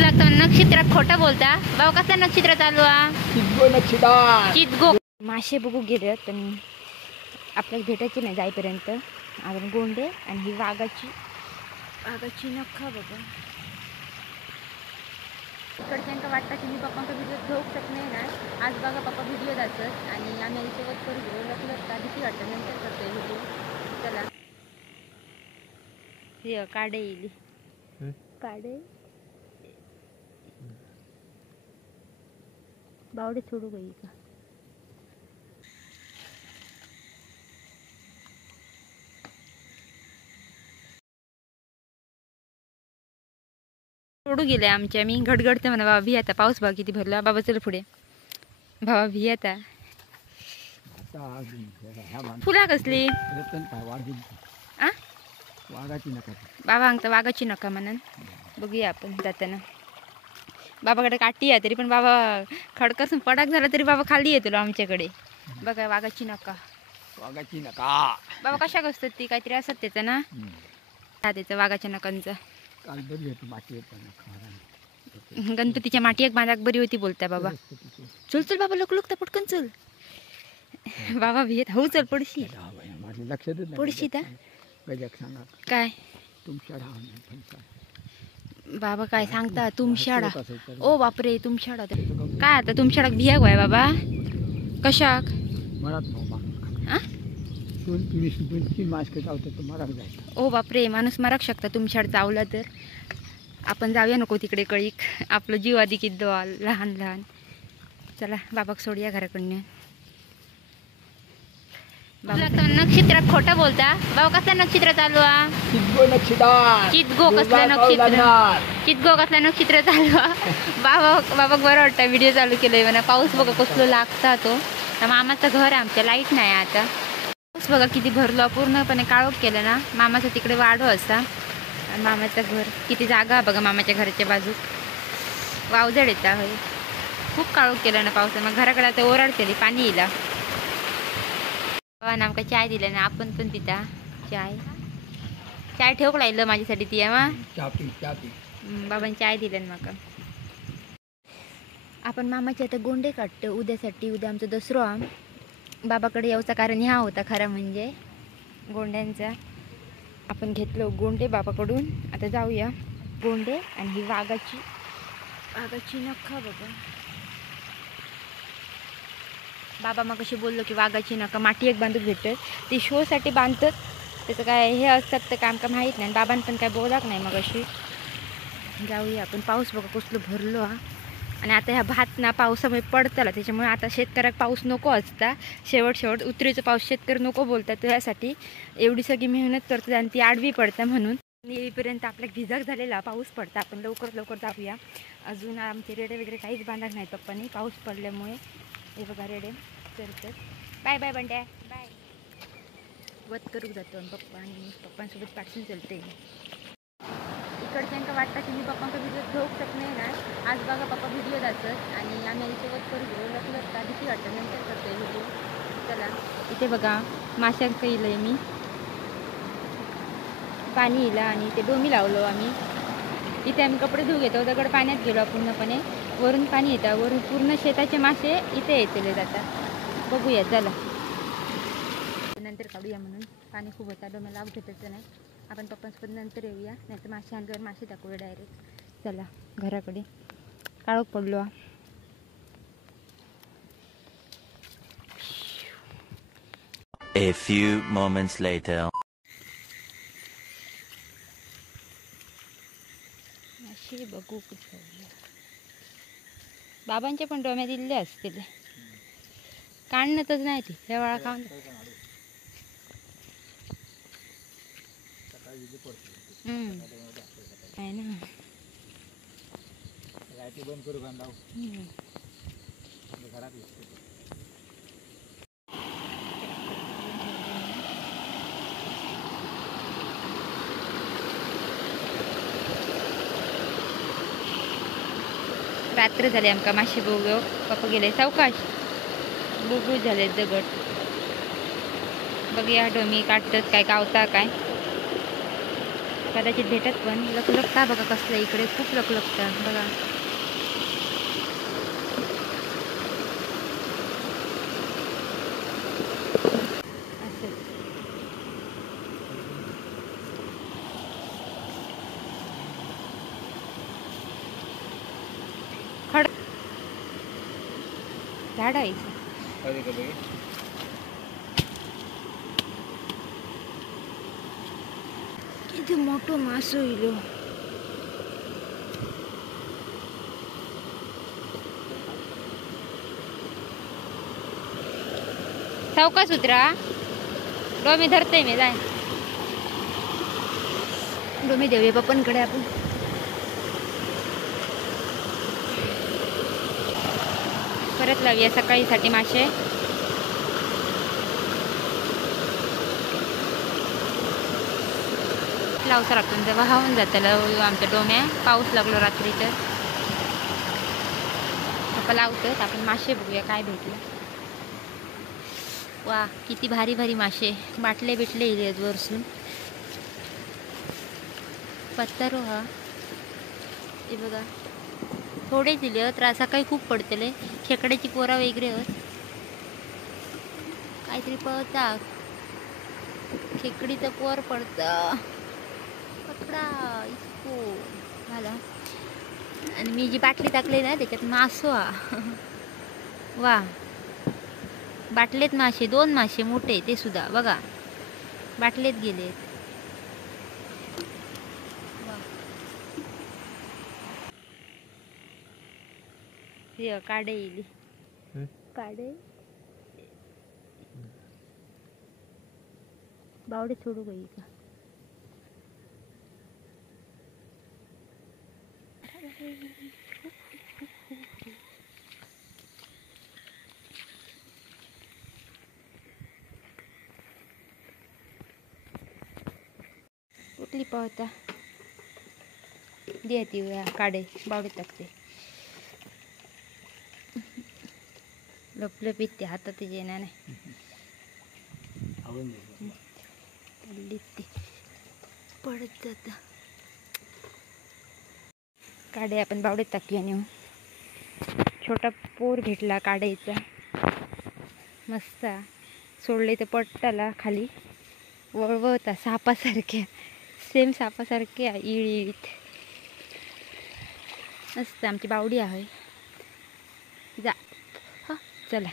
लागतो नक्षत्रात खोटं बोलता बाबा. कसला नक्षत्र चालू चितगो मासे बघू गेले पण आपल्याला भेटायचे नाही जाईपर्यंत. आपण गोंडे आणि ही वाघाची नखा बघा. इकडच्यांका वाटतं की मी पप्पांका व्हिडिओ घेऊ शकत नाही ना. आज बघा पप्पा व्हिडिओ जातात आणि आम्ही सोबत करू घेऊ लपलं का भीती वाटतं नंतर करतोय व्हिडिओ. चला हे काढे येईल काढे बावडे सोडू गई का. सोडू गेले आमच्या. मी घडघडते म्हणा बाबा भी आता पाऊस बघा किती भरला. बाबा चल पुढे बाबा भी आता. फुला कसली बाबा अंगता वाघाची नका म्हणून बघूया आपण जाताना. बाबाकडे काठी आहे तरी पण बाबा खडकसून पडाक झाला तरी बाबा खाली येतो आमच्याकडे. बघा वाघाची नका बाबा कशा असतात ती काहीतरी असतात त्याचं ना त्याचं वाघाच्या नकांचं. गणपतीच्या माटी एक बांधाक बरी होती बोलताय बाबा. चल चल बाबा लोक लोक पटकन चल बाबा भियत हो चल पडशी पडशी काय बाबा काय सांगता तुमच्याडा. ओ बापरे तुमच्याडा काय आता तुमच्याडाक भिया गोय बाबा कशाक ओ बापरे माणूस मारक शकता तुमच्याड चावला तर. आपण जाऊया नको तिकडे कळीक आपलं जीव आधी किती लहान लहान. चला बाबाक सोडूया घराकडनं. नक्षत्रात खोटं बोलता बाबा. कसला नक्षत्र चालू चितगो कसला नक्षत्र चालू बाबा बरं वाटतं. व्हिडिओ चालू केलंय म्हणा. पाऊस बघा कसलो लागता तो. मामाचं घर आहे आमच्या लाईट नाही आता. पाऊस बघा किती भरलो पूर्णपणे काळोख केलं ना. मामाचं तिकडे वाढो असा आणि मामाचं घर किती जागा बघा मामाच्या घराच्या बाजूक वावजड येता होय. खूप काळोख केलं ना पावसानं. मग घराकडे आता ओराड केली पाणी येईल. आमका चाय दिला ना आपण पण पिता चाय ठेवक लागलं माझ्यासाठी ती बाबांनी चाय दिलं ना. मका आपण मामाचे आता गोंडे काढतो उद्यासाठी. उद्या आमचा दसरो बाबाकडे यायचा कारण ह्या होता खरा म्हणजे गोंड्यांचा. आपण घेतलो गोंडे बाबाकडून. आता जाऊया गोंडे आणि ही वाघाची नखा बघा. बाबा मग कशी बोललो की वाघाची नका माटी एक बांधून भेटत ती शोसाठी बांधतात. त्याचं काय हे असतात तर काम का माहीत नाही. बाबांनी पण काय बोलाक नाही मग अशी. जाऊया आपण. पाऊस बघा कसलो भरलो आणि आता ह्या भात ना पावसामुळे पडताला त्याच्यामुळे आता शेतकऱ्याक पाऊस नको असता. शेवट उतरीचं पाऊस शेतकरी नको बोलतात. त्यासाठी एवढी सगळी मेहनत करतात आणि ती आडवी पडतं म्हणून येईपर्यंत आपल्या भिजाक झालेला पाऊस पडता. आपण लवकर जाऊया. अजून आमचे रेडे वगैरे काहीच बांधक नाही पप्पानी पाऊस पडल्यामुळे. हे बघा रेडे चलतात. बाय बाय बंड्या बाय. वत करू जातो पप्पा आणि पप्पांसोबत पाठवून चलते. इकडच्यांका वाटतं की मी पप्पांका व्हिडिओ घेऊ शकत नाही ना. आज बघा पप्पा व्हिडिओ जातात आणि आम्ही सोबत करू घेऊ लपलं का भीती वाटतं नंतर करतोय व्हिडिओ. चला इथे बघा माशांक येईल मी पाणी येईल आणि ते डोमी लावलो आम्ही. इथे आम्ही कपडे धुवू घेतो दगड पाण्यात गेलो पूर्णपणे. वरून पाणी येतं वरून पूर्ण शेताचे मासे इथे येतले जातात. बघूया चला नंतर काढूया म्हणून. पाणी खूप होता डोम्या लाभ घेतायचं नाही. आपण पप्पांसोबत नंतर येऊया नाहीतर मासे अंगावर मासे टाकूया डायरेक्ट. चला घराकडे काळोख पडलो. A few moments later. मासे बघू कुठे बाबांच्या पण डोम्या दिले असतील. काढणतच नाही ती ह्या वेळा खाऊन आहे ना. रात्र झाले आमका मासे बघू. पप्पा गेले सावकाश बुबू झाले दगड. बघूया डोमी काढतात काय गावता काय. कदाचित भेटत पण. लखलखता बघा कसलं इकडे, खूप लखलखता बघा. असं खड झाड आहे इथं. किती मोठं मासं इलो. सावकाश उतरा. डोमी धरते मी जाय. डोमी देऊया पप्पांकडे आपण. परत लावूया सकाळीसाठी मासे. लावसा लागतो तेव्हा वाहून जातं आमच्या डोम्या. पाऊस लागलो रात्री तर पप्पा लावतात. आपण मासे बघूया काय भेटलं. वा किती भारी भारी मासे. बाटले बिटले इलेत वरसून. पत्तारो हा ते बघा थोडेच दिले त्रास सकाळी खूप पडतले. खेकड्याची पोरा वगैरे होत. काहीतरी पळता खेकडीचं पोर पडतं. पकडा इसको झाला. आणि मी जी बाटली टाकली ना त्याच्यात मासो हा. वा बाटलेत मासे. 2 मासे मोठे ते सुद्धा बघा बाटलेत गेलेत. हे काडे येईल. काडे बावडे सोडू गई का. कुठली पळता दे ती काडे बावडे टाकते. लपलपीत ते हातात येणार नाही. ती पडत जात. काडे आपण बावडीत टाकूया नेऊन. छोटा पोर भेटला काढायचा मस्त. सोडले तर पडताला खाली वळवता सापासारख्या. सेम सापासारख्या इळीत मस्त. आमची बावडी आहे. जा हा चला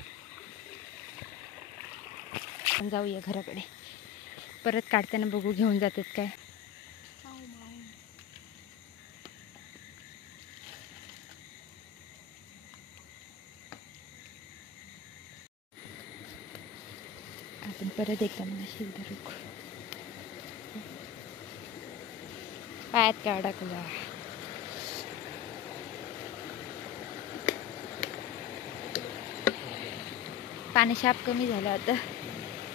आपण जाऊया घराकडे. परत काढताना बघू घेऊन जातात काय. आपण परत एकदा माशी धरू. पायात काय अडकला. पाणी शाप कमी झालं आता.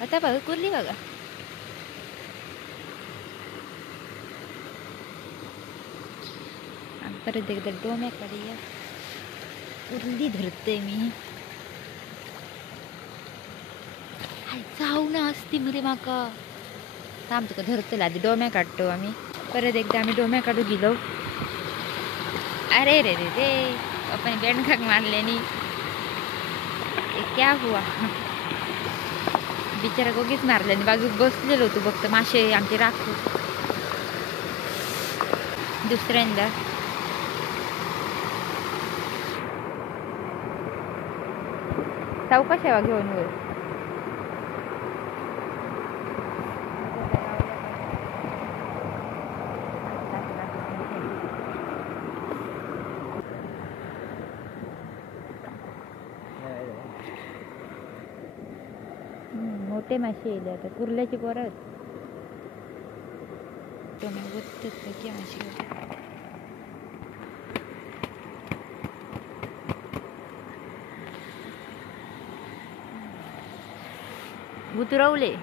आता बघा कुर्ली बघा. परत एकदा डोम्याकडे या. कुर्ली धरते मी. जाऊ ना असती मरे माका. थांब तुका धरतला आधी. डोम्या काढतो आम्ही. परत एकदा आम्ही डोम्या काढू गेलो. अरे रे रे रे आपण बेंडखाक मारल्यानी क्या हुआ. बिचारा गोगीच मारल्याने बाजू बसलेलो होतो फक्त. मासे आमचे राखू. दुसऱ्यांदा चौका शेवा घेऊन वर. मोठे मासे येले आता. कुर्ल्याची परत की मासे उतरवले.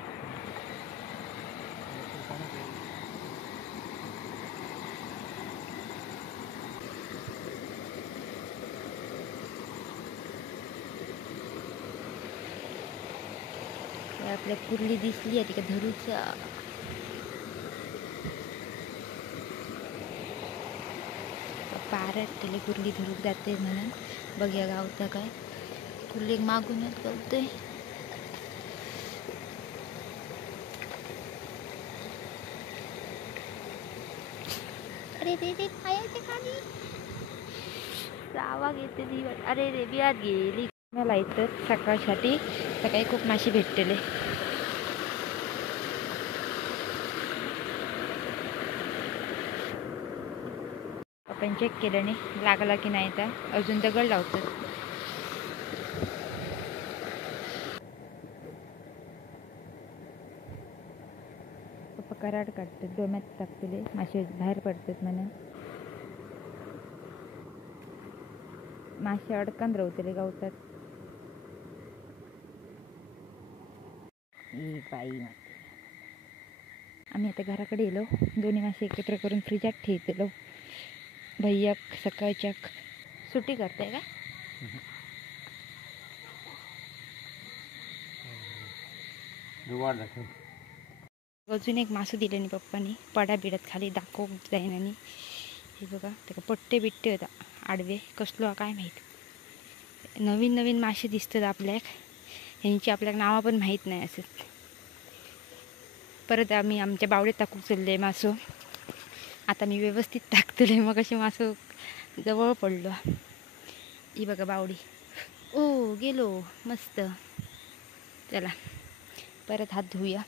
आपल्या कुर्ली दिसली आहे ती का धरूचा. त्याला कुर्ली धरून जाते म्हणून बघूया गावता काय कुर्ली मागूनच गवतोय. अरे रे पायाच्या खाली जावा घेते ती. अरे रे बियात गेली. मला इथं सकाळसाठी सकाळी खूप मासे भेटलेले. आपण चेक केलं नाही लागला की नाही तर अजून दगड लावतात. पप्पा कराड काढतात डोम्यात टाकतले मासे बाहेर पडतात म्हणून. मासे अडकन राहतले गावतात. बाई आम्ही आता घराकडे येलो. दोन्ही मासे एकत्र करून फ्रीजात ठेवतलो. भैया सकाळच्या सुट्टी करताय का? अजून एक मासू दिले नाही पप्पानी. पडा बिडत खाली दाखव जाईन. आणि हे बघा त्याला पट्टे बिट्टे होता आडवे कसलो काय माहीत. नवीन नवीन मासे दिसतात आपल्याक. ह्यांची आपल्याला नावं पण माहीत नाही असत. परत आम्ही आमच्या बावडीत टाकून चालले मासो. आता मी व्यवस्थित टाकतले मग अशी मासो जवळ पडलो. ही बघा बावडी. ओ गेलो मस्त. चला परत हात धुऊया.